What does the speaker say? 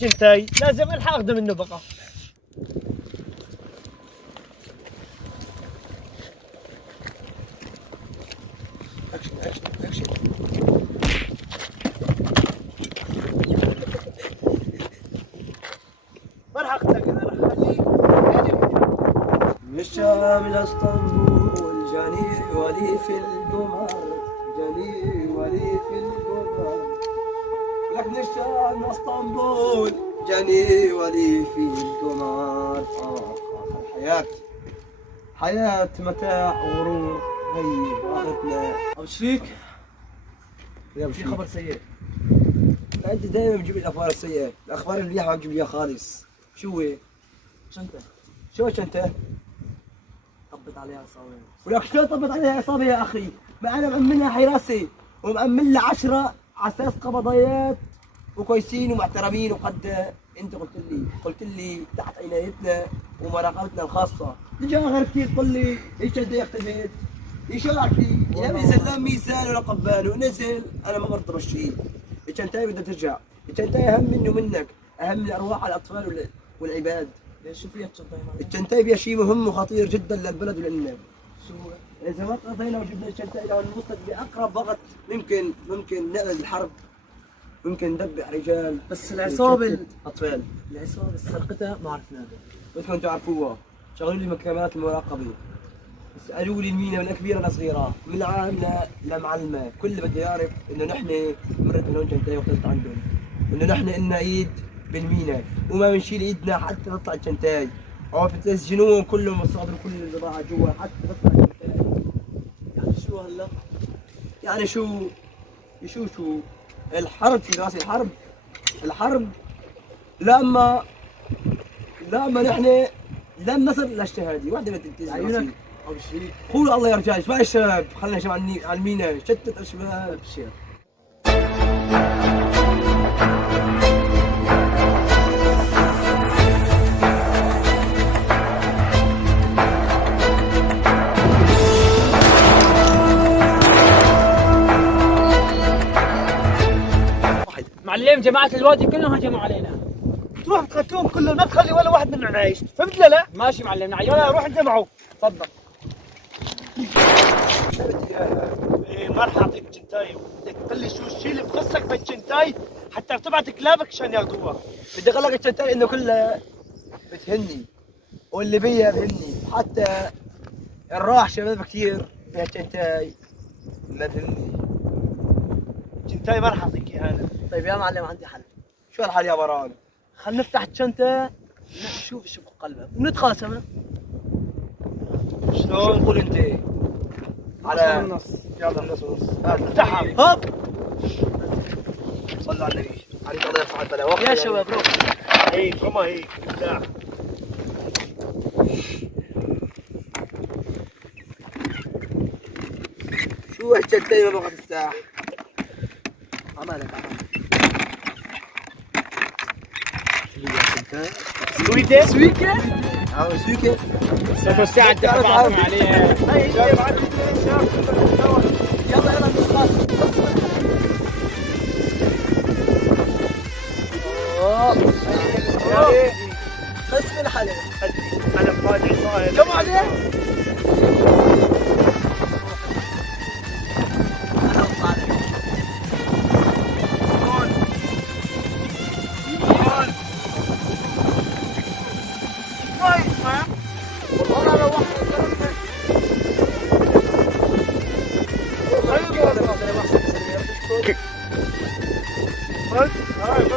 جنتاي لازم الحق اخذ منه بقى. اكشن اكشن اكشن. ما راح اقتلك انا، راح اخليك من الشام الى اسطنبول جاني ولي في القمر، جاني ولي في القمر. لك من الشام الى اسطنبول جاني ولي في القمر. الحياة حياة متاع وغرور، هي اخرتنا. ابو شريك في خبر سيء. انت دائما بتجيب الاخبار السيئة، الاخبار المليحة ما بتجيب لي خالص. شو هي؟ شنطه شو شنطة؟ طبت عليها عصابه. ولك شلون طبت عليها عصابة يا اخي؟ ما انا مأمنها حراسة ومأمن لها 10 على اساس قبضيات وكويسين ومحترمين. وقد انت قلت لي تحت عنايتنا ومراقبتنا الخاصة. تجي اخر كثير تقول لي ايش قد اختفيت؟ ايش رايك؟ يا نزل لا ميزان ولا قبان ونزل انا ما برضى بمشيه. الشنطاية بدها ترجع، الشنطاية اهم مني ومنك، اهم من ارواح الاطفال والعباد. ليش شو فيها الشنطه هنا؟ الشنطاية فيها شيء مهم وخطير جدا للبلد ولنا. شو هو؟ اذا ما قضينا وجبنا الشنطاية لو نوصل باقرب وقت ممكن نقلب الحرب، ممكن ندبح رجال. بس العصابه اطفال. العصابه سرقتها ما عرفناها. بدكم تعرفوها، شغلوا لي مكامات المراقبة، اسألوا لي المينا من كبيرة لصغيرة، من عاملة لمعلمة، كل بده يعرف انه نحن مرت من هون شنطاية وقتلت عندهم، انه نحن إلنا ايد بالمينا وما بنشيل ايدنا حتى تطلع الشنطاية، او بتسجنوهم كلهم وتصادروا كل البضاعة جوا حتى تطلع الشنطاية. يعني شو هلا؟ يعني شو الحرب في راس الحرب لما نحن لم نصل للشهادة واحدة ما تنتهي. عيونك ابو شريك. قولوا الله يا رجال، اسمع الشباب، خلينا نشوف على المينا، شتت الشباب. ابشر. معلم جماعة الوادي كلهم هجموا علينا. تروح تقتلوهم كلهم، ما تخلي ولا واحد منهم عايش، فهمت ولا لا؟ ماشي معلم عيونك. يلا روح انت معه. تفضل. ايه ما راح اعطيك جنتاي، بدك تقول لي شو الشيء اللي بخصك بالجنتاي حتى بتبعت كلابك عشان ياخذوها. بدي اقول لك الشتاي انه كلها بتهني واللي بيها بهني، حتى الراح شباب كثير بهالشتاي ما بهني. جنتاي ما راح اعطيك اياها انا. طيب يا معلم عندي حل. شو الحال يا بران؟ خلينا نفتح الشنطة نشوف شو بقلبها ونتقاسمها. شلون تقول انت؟ على النص. يلا النص ونص. افتحها. هوب صلوا على النبي، عليك الله يرفع البلاء. يا شباب روح. هيك وما هيك افتح. شو هالشتاي ما بغى تفتح؟ عمالك سويته؟ سويكة. عاوز سويكة؟ سوف الساعة تبعتهم عليها. يلا نتقاسم. قسم الحلقة. انا فاجئ صاير. كم عليه؟ بس